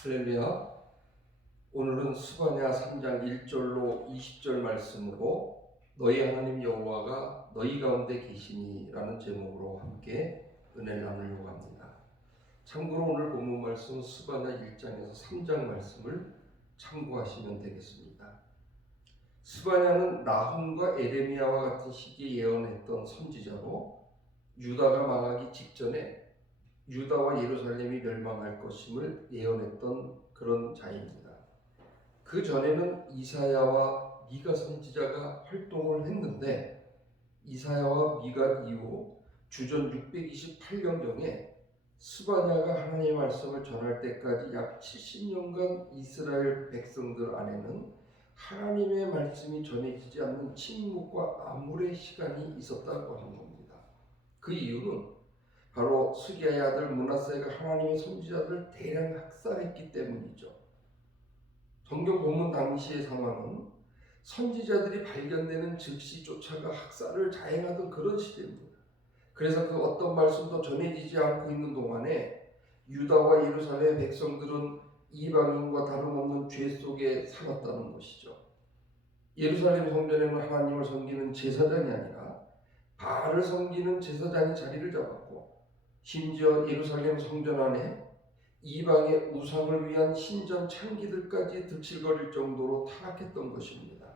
할렐루야. 오늘은 스바냐 3장 1절로 20절 말씀으로 너희 하나님 여호와가 너희 가운데 계시니라는 제목으로 함께 은혜를 나누려고 합니다. 참고로 오늘 본문 말씀은 스바냐 1장에서 3장 말씀을 참고하시면 되겠습니다. 스바냐는 나훔과 에레미야와 같은 시기에 예언했던 선지자로 유다가 망하기 직전에 유다와 예루살렘이 멸망할 것임을 예언했던 그런 자입니다. 그 전에는 이사야와 미가 선지자가 활동을 했는데 이사야와 미가 이후 주전 628년경에 스바냐가 하나님의 말씀을 전할 때까지 약 70년간 이스라엘 백성들 안에는 하나님의 말씀이 전해지지 않는 침묵과 암울의 시간이 있었다고 하는 겁니다. 그 이유는 바로 스리야의 아들 므낫세가 하나님의 선지자들을 대량 학살했기 때문이죠. 성경 본문 당시의 상황은 선지자들이 발견되는 즉시 쫓아가 학살을 자행하던 그런 시대입니다. 그래서 그 어떤 말씀도 전해지지 않고 있는 동안에 유다와 예루살렘의 백성들은 이방인과 다름없는 죄 속에 살았다는 것이죠. 예루살렘 성전에는 하나님을 섬기는 제사장이 아니라 바알을 섬기는 제사장이 자리를 잡았고, 심지어 예루살렘 성전 안에 이방의 우상을 위한 신전 창기들까지 들칠거릴 정도로 타락했던 것입니다.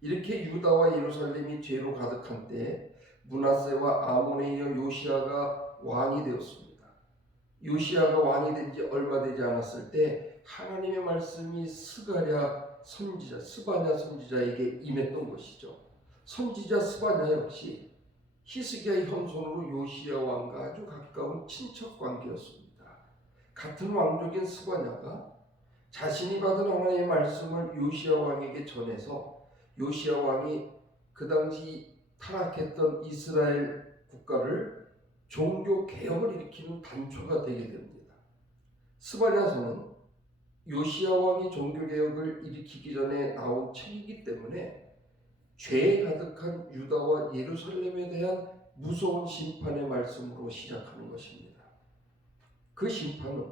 이렇게 유다와 예루살렘이 죄로 가득한 때에 므낫세와 아몬에 이어 요시야가 왕이 되었습니다. 요시야가 왕이 된 지 얼마 되지 않았을 때 하나님의 말씀이 스바냐 선지자에게 임했던 것이죠. 선지자 스바냐 역시 히스기야의 현손으로 요시야 왕과 아주 가까운 친척 관계였습니다. 같은 왕족인 스바냐가 자신이 받은 하나님의 말씀을 요시야 왕에게 전해서 요시야 왕이 그 당시 타락했던 이스라엘 국가를 종교 개혁을 일으키는 단초가 되게 됩니다. 스바냐서는 요시야 왕이 종교 개혁을 일으키기 전에 나온 책이기 때문에 죄에 가득한 유다와 예루살렘에 대한 무서운 심판의 말씀으로 시작하는 것입니다. 그 심판은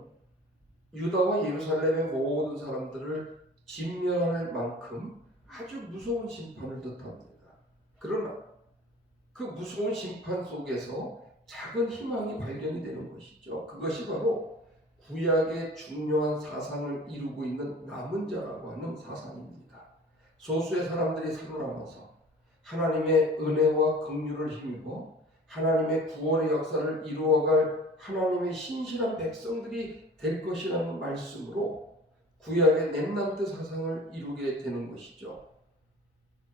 유다와 예루살렘의 모든 사람들을 진멸할 만큼 아주 무서운 심판을 뜻합니다. 그러나 그 무서운 심판 속에서 작은 희망이 발견이 되는 것이죠. 그것이 바로 구약의 중요한 사상을 이루고 있는 남은 자라고 하는 사상입니다. 소수의 사람들이 살아남아서 하나님의 은혜와 긍휼을 힘입어 하나님의 구원의 역사를 이루어갈 하나님의 신실한 백성들이 될 것이라는 말씀으로 구약의 렘넌트 사상을 이루게 되는 것이죠.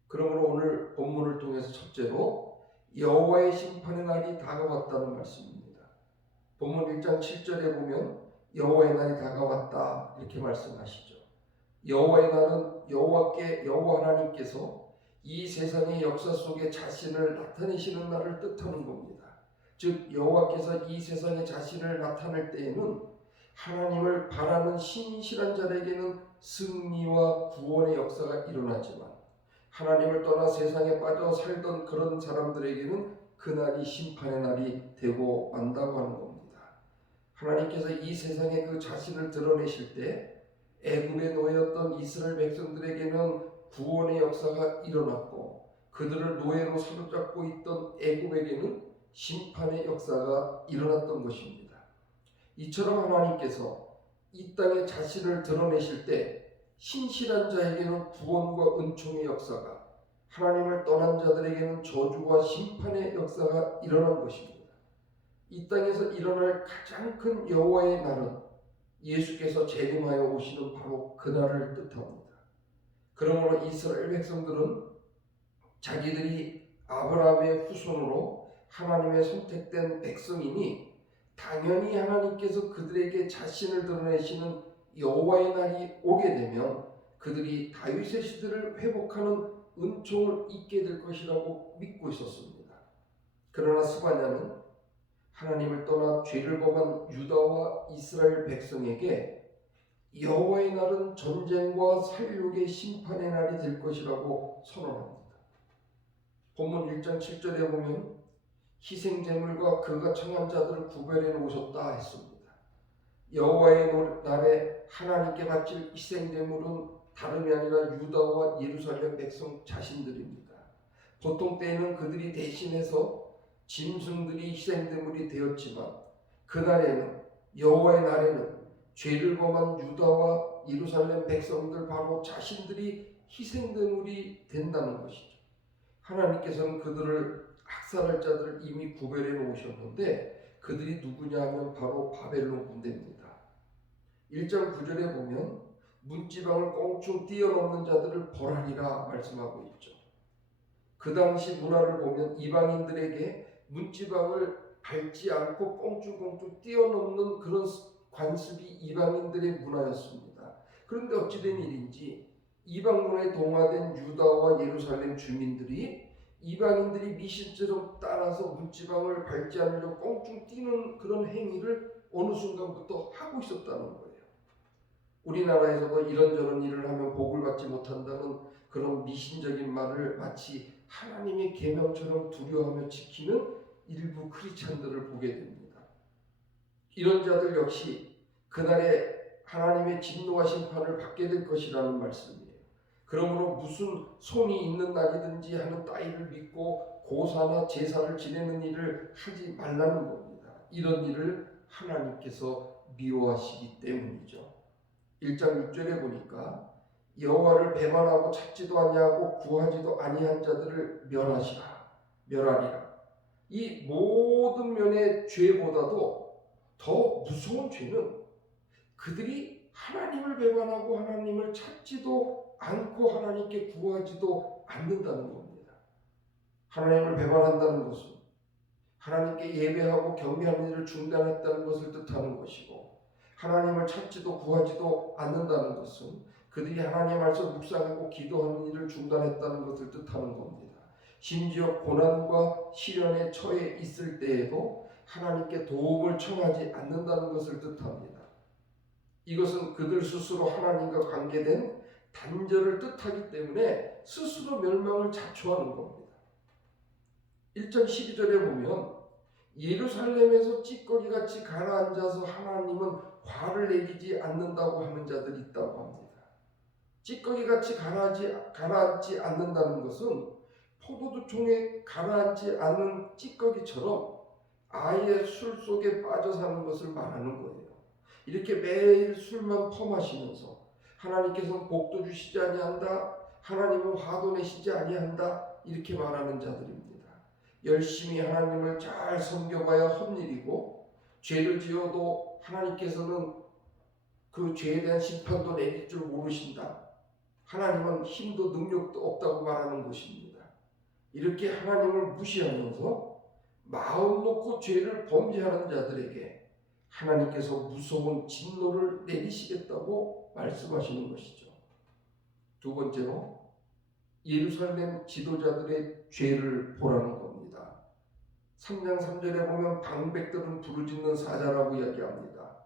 그러므로 오늘 본문을 통해서 첫째로 여호와의 심판의 날이 다가왔다는 말씀입니다. 본문 1장 7절에 보면 여호와의 날이 다가왔다 이렇게 말씀하시죠. 여호와의 날은 여호와 하나님께서 이 세상의 역사 속에 자신을 나타내시는 날을 뜻하는 겁니다. 즉 여호와께서 이 세상에 자신을 나타낼 때에는 하나님을 바라는 신실한 자에게는 승리와 구원의 역사가 일어나지만 하나님을 떠나 세상에 빠져 살던 그런 사람들에게는 그날이 심판의 날이 되고 만다고 하는 겁니다. 하나님께서 이 세상에 그 자신을 드러내실 때 애굽의 노예였던 이스라엘 백성들에게는 구원의 역사가 일어났고 그들을 노예로 사로잡고 있던 애굽에게는 심판의 역사가 일어났던 것입니다. 이처럼 하나님께서 이 땅에 자신을 드러내실 때 신실한 자에게는 구원과 은총의 역사가, 하나님을 떠난 자들에게는 저주와 심판의 역사가 일어난 것입니다. 이 땅에서 일어날 가장 큰 여호와의 날은 예수께서 재림하여 오시는 바로 그날을 뜻합니다. 그러므로 이스라엘 백성들은 자기들이 아브라함의 후손으로 하나님의 선택된 백성이니 당연히 하나님께서 그들에게 자신을 드러내시는 여호와의 날이 오게 되면 그들이 다윗의 시대를 회복하는 은총을 잊게 될 것이라고 믿고 있었습니다. 그러나 스바냐는 하나님을 떠나 죄를 범한 유다와 이스라엘 백성에게 여호와의 날은 전쟁과 살육의 심판의 날이 될 것이라고 선언합니다. 본문 1장 7절에 보면 희생제물과 그가 청한 자들을 구별해 놓으셨다 했습니다. 여호와의 날에 하나님께 바칠 희생제물은 다름이 아니라 유다와 예루살렘 백성 자신들입니다. 보통 때에는 그들이 대신해서 짐승들이 희생제물이 되었지만 그날에는, 여호와의 날에는 죄를 범한 유다와 예루살렘 백성들 바로 자신들이 희생제물이 된다는 것이죠. 하나님께서는 그들을 학살할 자들을 이미 구별해 놓으셨는데 그들이 누구냐 하면 바로 바벨론 군대입니다. 1장 9절에 보면 문지방을 꽁충 뛰어넘는 자들을 벌하리라 말씀하고 있죠. 그 당시 문화를 보면 이방인들에게 문지방을 밟지 않고 꽁충꽁충 뛰어넘는 그런 관습이 이방인들의 문화였습니다. 그런데 어찌된 일인지 이방 문화에 동화된 유다와 예루살렘 주민들이 이방인들이 미신처럼 따라서 문지방을 밟지 않으려고 꽁충 뛰는 그런 행위를 어느 순간부터 하고 있었다는 거예요. 우리나라에서도 이런저런 일을 하면 복을 받지 못한다는 그런 미신적인 말을 마치 하나님의 계명처럼 두려워하며 지키는 일부 크리스찬들을 보게 됩니다. 이런 자들 역시 그날에 하나님의 진노와 심판을 받게 될 것이라는 말씀이에요. 그러므로 무슨 손이 있는 낙이든지 하는 따위를 믿고 고사나 제사를 지내는 일을 하지 말라는 겁니다. 이런 일을 하나님께서 미워하시기 때문이죠. 1장 6절에 보니까 여호와를 배반하고 찾지도 아니하고 구하지도 아니한 자들을 멸하리라. 이 모든 면의 죄보다도 더 무서운 죄는 그들이 하나님을 배반하고 하나님을 찾지도 않고 하나님께 구하지도 않는다는 겁니다. 하나님을 배반한다는 것은 하나님께 예배하고 경배하는 일을 중단했다는 것을 뜻하는 것이고, 하나님을 찾지도 구하지도 않는다는 것은 그들이 하나님 말씀 묵상하고 기도하는 일을 중단했다는 것을 뜻하는 겁니다. 심지어 고난과 시련에 처해 있을 때에도 하나님께 도움을 청하지 않는다는 것을 뜻합니다. 이것은 그들 스스로 하나님과 관계된 단절을 뜻하기 때문에 스스로 멸망을 자초하는 겁니다. 1장 12절에 보면 예루살렘에서 찌꺼기같이 가라앉아서 하나님은 화를 내리지 않는다고 하는 자들이 있다고 합니다. 찌꺼기같이 가라앉지 않는다는 것은 포도주총에 가라앉지 않은 찌꺼기처럼 아예 술 속에 빠져 사는 것을 말하는 거예요. 이렇게 매일 술만 퍼마시면서 하나님께서는 복도 주시지 아니한다, 하나님은 화도 내시지 아니한다, 이렇게 말하는 자들입니다. 열심히 하나님을 잘 섬겨봐야 헛일이고, 죄를 지어도 하나님께서는 그 죄에 대한 심판도 내릴 줄 모르신다, 하나님은 힘도 능력도 없다고 말하는 것입니다. 이렇게 하나님을 무시하면서 마음 놓고 죄를 범죄하는 자들에게 하나님께서 무서운 진노를 내리시겠다고 말씀하시는 것이죠. 두 번째로 예루살렘 지도자들의 죄를 보라는 겁니다. 3장 3절에 보면 방백들은 부르짖는 사자라고 이야기합니다.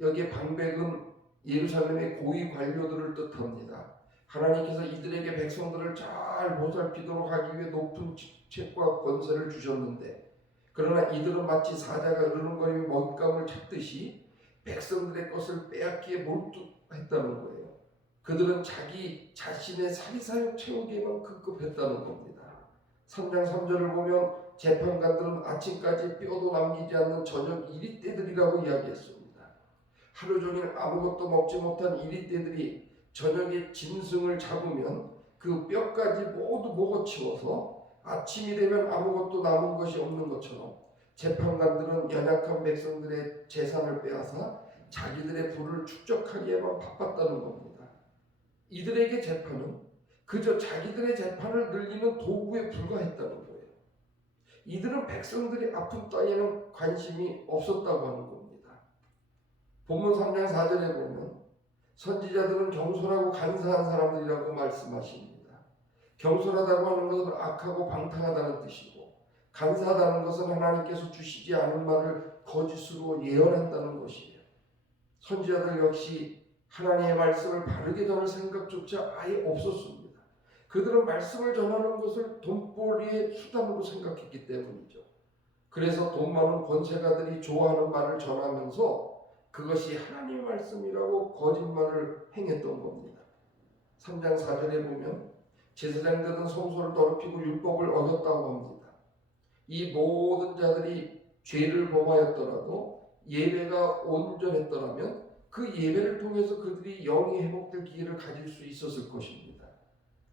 여기에 방백은 예루살렘의 고위 관료들을 뜻합니다. 하나님께서 이들에게 백성들을 잘 보살피도록 하기 위해 높은 직책과 권세를 주셨는데, 그러나 이들은 마치 사자가 으르렁거리며 먹잇감을 찾듯이 백성들의 것을 빼앗기에 몰두했다는 거예요. 그들은 자기 자신의 사리사욕 채우기에만 급급했다는 겁니다. 3장 3절을 보면 재판관들은 아침까지 뼈도 남기지 않는 저녁 이리떼들이라고 이야기했습니다. 하루 종일 아무것도 먹지 못한 이리떼들이 저녁에 짐승을 잡으면 그 뼈까지 모두 먹어치워서 아침이 되면 아무것도 남은 것이 없는 것처럼 재판관들은 연약한 백성들의 재산을 빼앗아 자기들의 부를 축적하기에만 바빴다는 겁니다. 이들에게 재판은 그저 자기들의 재판을 늘리는 도구에 불과했다는 거예요. 이들은 백성들의 아픔 따위에는 관심이 없었다고 하는 겁니다. 본문 3장 4절에 보면 선지자들은 경솔하고 간사한 사람들이라고 말씀하십니다. 경솔하다고 하는 것은 악하고 방탕하다는 뜻이고, 간사하다는 것은 하나님께서 주시지 않은 말을 거짓으로 예언한다는 것이에요. 선지자들 역시 하나님의 말씀을 바르게 전할 생각조차 아예 없었습니다. 그들은 말씀을 전하는 것을 돈벌이의 수단으로 생각했기 때문이죠. 그래서 돈 많은 권세가들이 좋아하는 말을 전하면서 그것이 하나님의 말씀이라고 거짓말을 행했던 겁니다. 3장 4절에 보면 제사장들은 성소를 더럽히고 율법을 어겼다고 합니다. 이 모든 자들이 죄를 범하였더라도 예배가 온전했더라면 그 예배를 통해서 그들이 영이 회복될 기회를 가질 수 있었을 것입니다.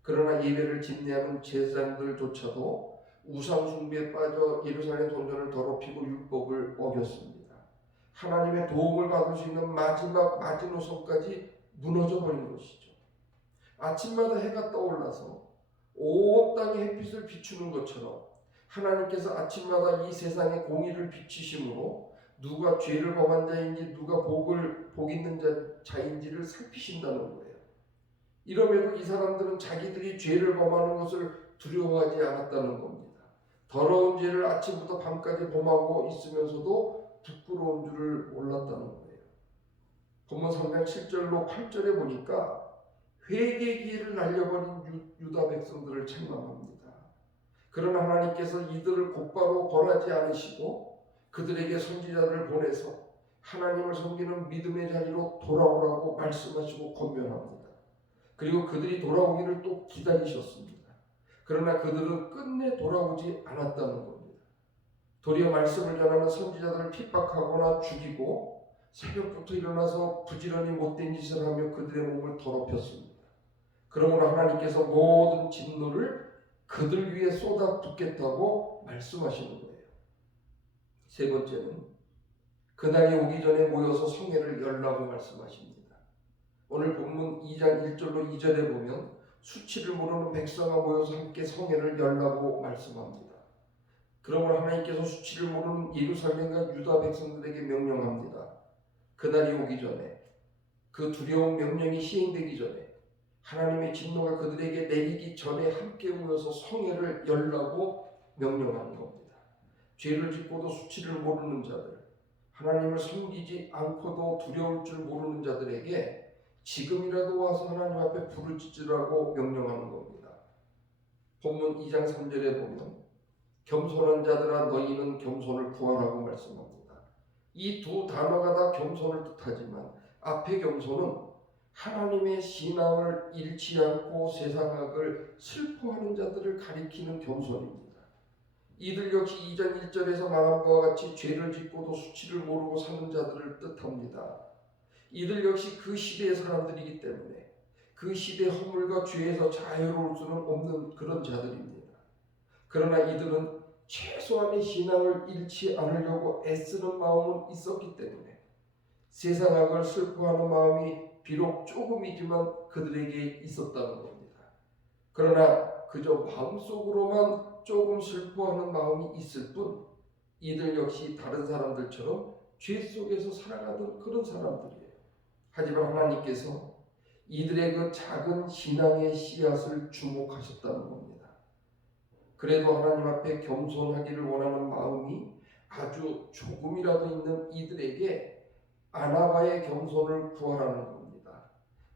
그러나 예배를 집례하는 제사장들조차도 우상 숭배에 빠져 예루살렘 성전을 더럽히고 율법을 어겼습니다. 하나님의 도움을 받을 수 있는 마지막 마지노선까지 무너져 버린 것이죠. 아침마다 해가 떠올라서 온 땅에 햇빛을 비추는 것처럼 하나님께서 아침마다 이 세상에 공의를 비치심으로 누가 죄를 범한 자인지 누가 복 있는 자인지를 살피신다는 거예요. 이럼에도 이 사람들은 자기들이 죄를 범하는 것을 두려워하지 않았다는 겁니다. 더러운 죄를 아침부터 밤까지 범하고 있으면서도 부끄러운 줄을 몰랐다는 거예요. 본문 3장 7절로 8절에 보니까 회개의 기회를 날려버린 유다 백성들을 책망합니다. 그러나 하나님께서 이들을 곧바로 벌하지 않으시고 그들에게 선지자들을 보내서 하나님을 섬기는 믿음의 자리로 돌아오라고 말씀하시고 권면합니다. 그리고 그들이 돌아오기를 또 기다리셨습니다. 그러나 그들은 끝내 돌아오지 않았다는 겁니다. 도리어 말씀을 전하는 선지자들을 핍박하거나 죽이고 새벽부터 일어나서 부지런히 못된 짓을 하며 그들의 몸을 더럽혔습니다. 그러므로 하나님께서 모든 진노를 그들 위에 쏟아붓겠다고 말씀하시는 거예요. 세 번째는 그날이 오기 전에 모여서 성회를 열라고 말씀하십니다. 오늘 본문 2장 1절로 2절에 보면 수치를 모르는 백성아 모여서 함께 성회를 열라고 말씀합니다. 그러므로 하나님께서 수치를 모르는 예루살렘과 유다 백성들에게 명령합니다. 그날이 오기 전에 그 두려운 명령이 시행되기 전에 하나님의 진노가 그들에게 내리기 전에 함께 모여서 성회를 열라고 명령하는 겁니다. 죄를 짓고도 수치를 모르는 자들, 하나님을 섬기지 않고도 두려울 줄 모르는 자들에게 지금이라도 와서 하나님 앞에 부르짖으라고 명령하는 겁니다. 본문 2장 3절에 보면 겸손한 자들아 너희는 겸손을 구하라고 말씀합니다. 이 두 단어가 다 겸손을 뜻하지만 앞의 겸손은 하나님의 신앙을 잃지 않고 세상악을 슬퍼하는 자들을 가리키는 겸손입니다. 이들 역시 2장 1절에서 말한 바와 같이 죄를 짓고도 수치를 모르고 사는 자들을 뜻합니다. 이들 역시 그 시대의 사람들이기 때문에 그 시대의 허물과 죄에서 자유로울 수는 없는 그런 자들입니다. 그러나 이들은 최소한의 신앙을 잃지 않으려고 애쓰는 마음은 있었기 때문에 세상악을 슬퍼하는 마음이 비록 조금이지만 그들에게 있었다는 겁니다. 그러나 그저 마음속으로만 조금 슬퍼하는 마음이 있을 뿐 이들 역시 다른 사람들처럼 죄 속에서 살아가던 그런 사람들이에요. 하지만 하나님께서 이들의 그 작은 신앙의 씨앗을 주목하셨다는 겁니다. 그래도 하나님 앞에 겸손하기를 원하는 마음이 아주 조금이라도 있는 이들에게 아나바의 겸손을 구하라는 겁니다.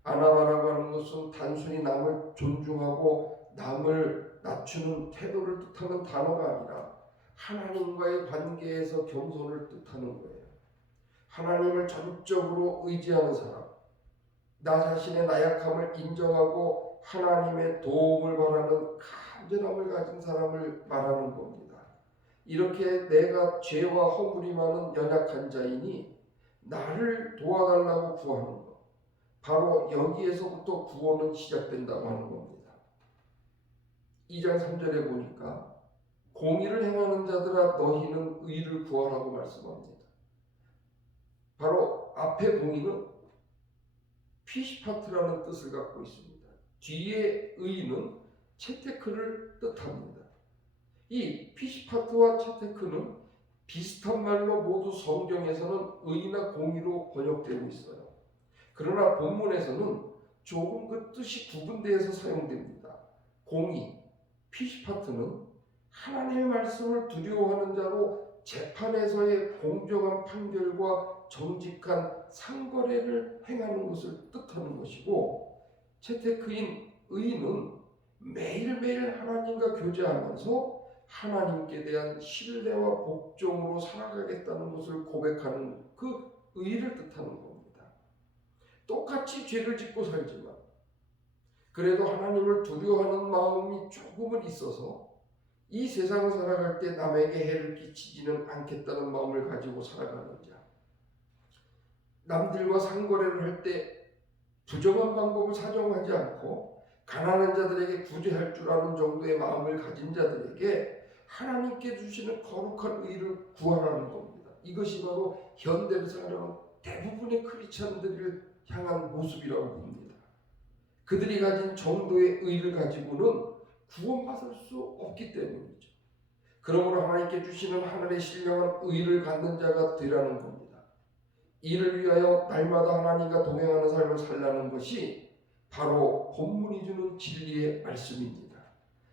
아나바라고 하는 것은 단순히 남을 존중하고 남을 낮추는 태도를 뜻하는 단어가 아니라 하나님과의 관계에서 겸손을 뜻하는 거예요. 하나님을 전적으로 의지하는 사람, 나 자신의 나약함을 인정하고 하나님의 도움을 바라는 간절함을 가진 사람을 말하는 겁니다. 이렇게 내가 죄와 허물이 많은 연약한 자이니 나를 도와달라고 구하는 것, 바로 여기에서부터 구원은 시작된다고 하는 겁니다. 2장 3절에 보니까 공의를 행하는 자들아 너희는 의를 구하라고 말씀합니다. 바로 앞에 공의는 피시파트라는 뜻을 갖고 있습니다. 뒤에 의는 채테크를 뜻합니다. 이 피시파트와 채테크는 비슷한 말로 모두 성경에서는 의나 공의로 번역되고 있어요. 그러나 본문에서는 조금 그 뜻이 구분되어서 사용됩니다. 공의, 피시파트는 하나님의 말씀을 두려워하는 자로 재판에서의 공정한 판결과 정직한 상거래를 행하는 것을 뜻하는 것이고, 채테크인 의는 매일매일 하나님과 교제하면서 하나님께 대한 신뢰와 복종으로 살아가겠다는 것을 고백하는 그 의를 뜻하는 겁니다. 똑같이 죄를 짓고 살지만 그래도 하나님을 두려워하는 마음이 조금은 있어서 이 세상을 살아갈 때 남에게 해를 끼치지는 않겠다는 마음을 가지고 살아가는 자, 남들과 상거래를 할 때 부정한 방법을 사정하지 않고 가난한 자들에게 구제할 줄 아는 정도의 마음을 가진 자들에게 하나님께 주시는 거룩한 의를 구하라는 겁니다. 이것이 바로 현대를 살아가는 대부분의 크리스찬들을 향한 모습이라고 봅니다. 그들이 가진 정도의 의를 가지고는 구원받을 수 없기 때문이죠. 그러므로 하나님께 주시는 하늘의 신령한 의를 갖는 자가 되라는 겁니다. 이를 위하여 날마다 하나님과 동행하는 삶을 살라는 것이 바로 본문이 주는 진리의 말씀입니다.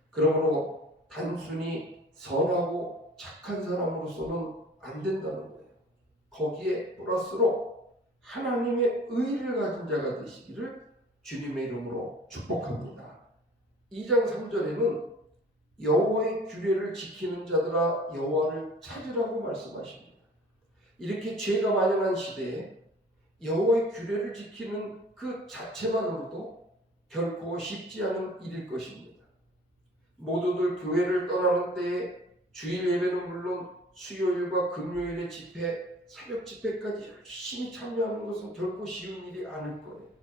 그러므로 단순히 선하고 착한 사람으로서는 안 된다는 거예요. 거기에 플러스로 하나님의 의를 가진 자가 되시기를 주님의 이름으로 축복합니다. 2장 3절에는 여호와의 규례를 지키는 자들아 여호와를 찾으라고 말씀하십니다. 이렇게 죄가 만연한 시대에 여호와의 규례를 지키는 그 자체만으로도 결코 쉽지 않은 일일 것입니다. 모두들 교회를 떠나는 때에 주일 예배는 물론 수요일과 금요일의 집회, 새벽 집회까지 열심히 참여하는 것은 결코 쉬운 일이 아닐 거예요.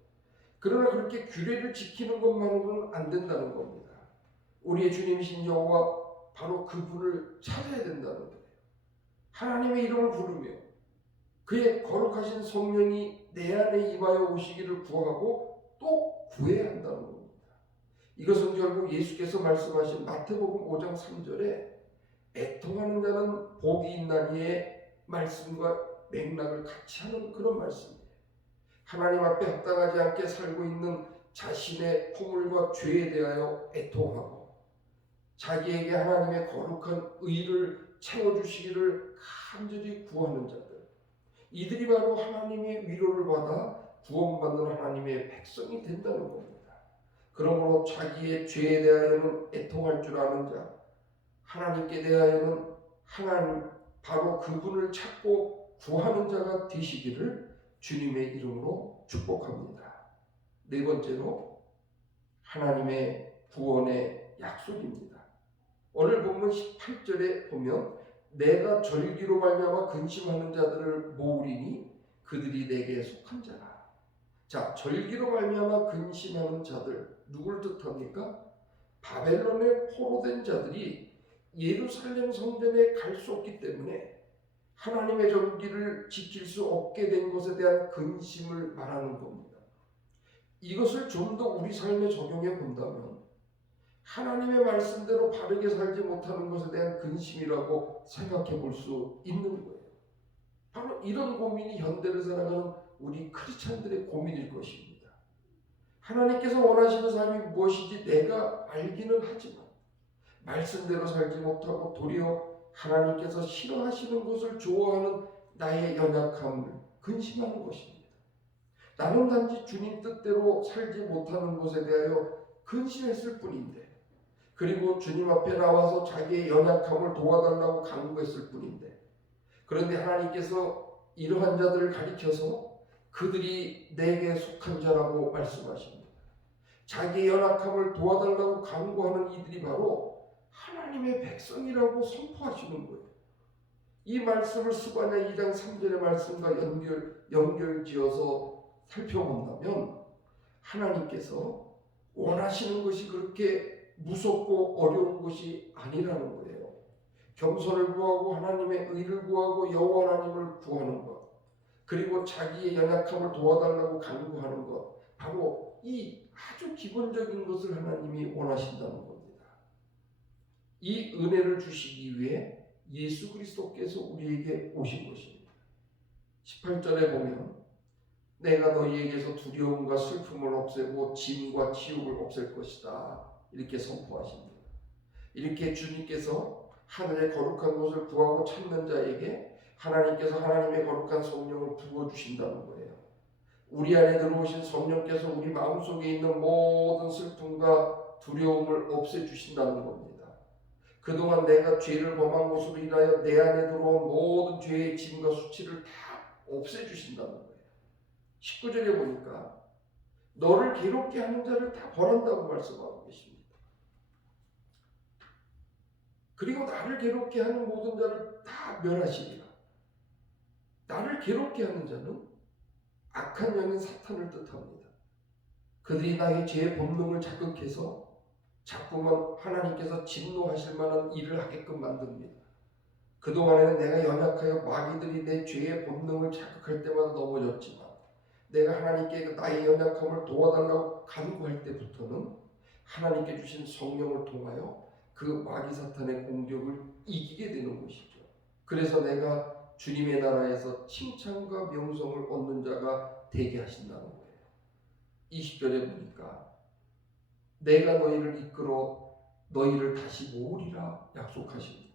그러나 그렇게 규례를 지키는 것만으로는 안 된다는 겁니다. 우리의 주님이신 여호와 바로 그분을 찾아야 된다는 거예요. 하나님의 이름을 부르며 그의 거룩하신 성령이 내 안에 임하여 오시기를 구하고 또 구해야 한다는 겁니다. 이것은 결국 예수께서 말씀하신 마태복음 5장 3절에 애통하는 자는 복이 있나니의 말씀과 맥락을 같이 하는 그런 말씀이에요. 하나님 앞에 합당하지 않게 살고 있는 자신의 허물과 죄에 대하여 애통하고 자기에게 하나님의 거룩한 의를 채워주시기를 간절히 구하는 자들, 이들이 바로 하나님의 위로를 받아 구원받는 하나님의 백성이 된다는 겁니다. 그러므로 자기의 죄에 대하여는 애통할 줄 아는 자, 하나님께 대하여는 하나님 바로 그분을 찾고 구하는 자가 되시기를 주님의 이름으로 축복합니다. 네 번째로 하나님의 구원의 약속입니다. 오늘 본문 18절에 보면 내가 절기로 말미암아 근심하는 자들을 모으리니 그들이 내게 속한 자라. 자, 절기로 말미암아 근심하는 자들 누굴 뜻합니까? 바벨론에 포로된 자들이 예루살렘 성전에 갈 수 없기 때문에 하나님의 절기를 지킬 수 없게 된 것에 대한 근심을 말하는 겁니다. 이것을 좀 더 우리 삶에 적용해 본다면 하나님의 말씀대로 바르게 살지 못하는 것에 대한 근심이라고 생각해 볼 수 있는 거예요. 바로 이런 고민이 현대를 살아가는 우리 크리스찬들의 고민일 것입니다. 하나님께서 원하시는 삶이 무엇인지 내가 알기는 하지만 말씀대로 살지 못하고 도리어 하나님께서 싫어하시는 것을 좋아하는 나의 연약함을 근심하는 것입니다. 나는 단지 주님 뜻대로 살지 못하는 것에 대하여 근심했을 뿐인데, 그리고 주님 앞에 나와서 자기의 연약함을 도와달라고 간구했을 뿐인데, 그런데 하나님께서 이러한 자들을 가리켜서 그들이 내게 속한 자라고 말씀하십니다. 자기의 연약함을 도와달라고 간구하는 이들이 바로 하나님의 백성이라고 선포하시는 거예요. 이 말씀을 스바냐 2장 3절의 말씀과 연결지어서 살펴본다면 하나님께서 원하시는 것이 그렇게 무섭고 어려운 것이 아니라는 거예요. 겸손을 구하고 하나님의 의를 구하고 여호와 하나님을 구하는 것, 그리고 자기의 연약함을 도와달라고 간구하는 것, 바로 이 아주 기본적인 것을 하나님이 원하신다는 겁니다. 이 은혜를 주시기 위해 예수 그리스도께서 우리에게 오신 것입니다. 18절에 보면 내가 너희에게서 두려움과 슬픔을 없애고 짐과 치욕을 없앨 것이다, 이렇게 선포하십니다. 이렇게 주님께서 하늘의 거룩한 곳을 구하고 찾는 자에게 하나님께서 하나님의 거룩한 성령을 부어주신다는 거예요. 우리 안에 들어오신 성령께서 우리 마음속에 있는 모든 슬픔과 두려움을 없애주신다는 겁니다. 그동안 내가 죄를 범한 것으로 인하여 내 안에 들어온 모든 죄의 짐과 수치를 다 없애주신다는 거예요. 19절에 보니까 너를 괴롭게 하는 자를 다 벌한다고 말씀하고 계십니다. 그리고 나를 괴롭게 하는 모든 자를 다 멸하시리라. 나를 괴롭게 하는 자는 악한 영인 사탄을 뜻합니다. 그들이 나의 죄의 본능을 자극해서 자꾸만 하나님께서 진노하실 만한 일을 하게끔 만듭니다. 그동안에는 내가 연약하여 마귀들이 내 죄의 본능을 자극할 때마다 넘어졌지만 내가 하나님께 나의 연약함을 도와달라고 간구할 때부터는 하나님께 주신 성령을 통하여 그 마귀 사탄의 공격을 이기게 되는 것이죠. 그래서 내가 주님의 나라에서 칭찬과 명성을 얻는 자가 되게 하신다는 거예요. 20절에 보니까 내가 너희를 이끌어 너희를 다시 모으리라 약속하십니다.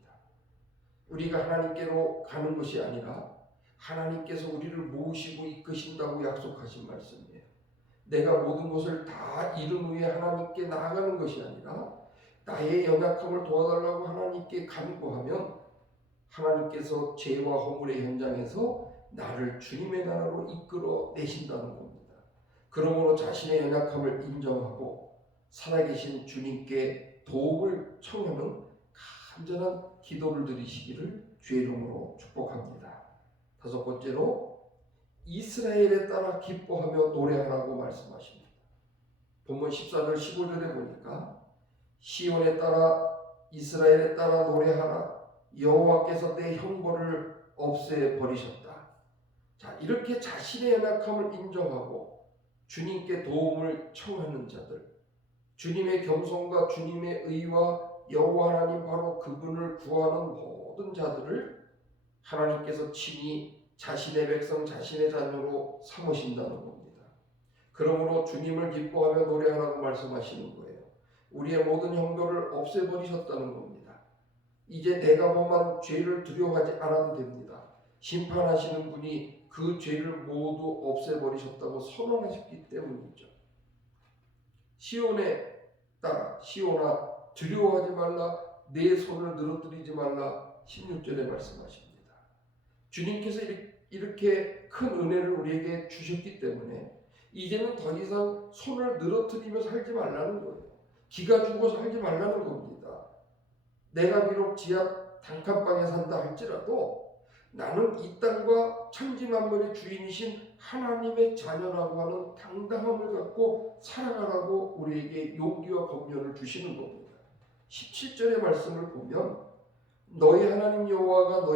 우리가 하나님께로 가는 것이 아니라 하나님께서 우리를 모으시고 이끄신다고 약속하신 말씀이에요. 내가 모든 것을 다 이룬 후에 하나님께 나아가는 것이 아니라 나의 연약함을 도와달라고 하나님께 간구하면 하나님께서 죄와 허물의 현장에서 나를 주님의 나라로 이끌어 내신다는 겁니다. 그러므로 자신의 연약함을 인정하고 살아계신 주님께 도움을 청하는 간절한 기도를 드리시기를 주의 이름으로 축복합니다. 다섯 번째로 이스라엘에 따라 기뻐하며 노래하라고 말씀하십니다. 본문 14절 15절에 보니까 시온에 따라 이스라엘에 따라 노래하라. 여호와께서 내 형벌을 없애버리셨다. 자, 이렇게 자신의 연약함을 인정하고 주님께 도움을 청하는 자들, 주님의 겸손과 주님의 의와 여호와 하나님 바로 그분을 구하는 모든 자들을 하나님께서 친히 자신의 백성, 자신의 자녀로 삼으신다는 겁니다. 그러므로 주님을 기뻐하며 노래하라고 말씀하시는 거예요. 우리의 모든 형벌을 없애버리셨다는 겁니다. 이제 내가 범한 죄를 두려워하지 않아도 됩니다. 심판하시는 분이 그 죄를 모두 없애버리셨다고 선언하셨기 때문이죠. 시온에 따라 시온아 두려워하지 말라, 내 손을 늘어뜨리지 말라 16절에 말씀하십니다. 주님께서 이렇게 큰 은혜를 우리에게 주셨기 때문에 이제는 더 이상 손을 늘어뜨리며 살지 말라는 거예요. 기가 죽어서 살지 말라는 겁니다. 내가 비록 지하 단칸방에 산다 할지라도 나는 이 땅과 천지 만물의 주인이신 하나님의 자녀라고 하는 당당함을 갖고 살아가라고 우리에게 용기와 권면을 주시는 겁니다. 17절의 말씀을 보면 너희 하나님 여호와가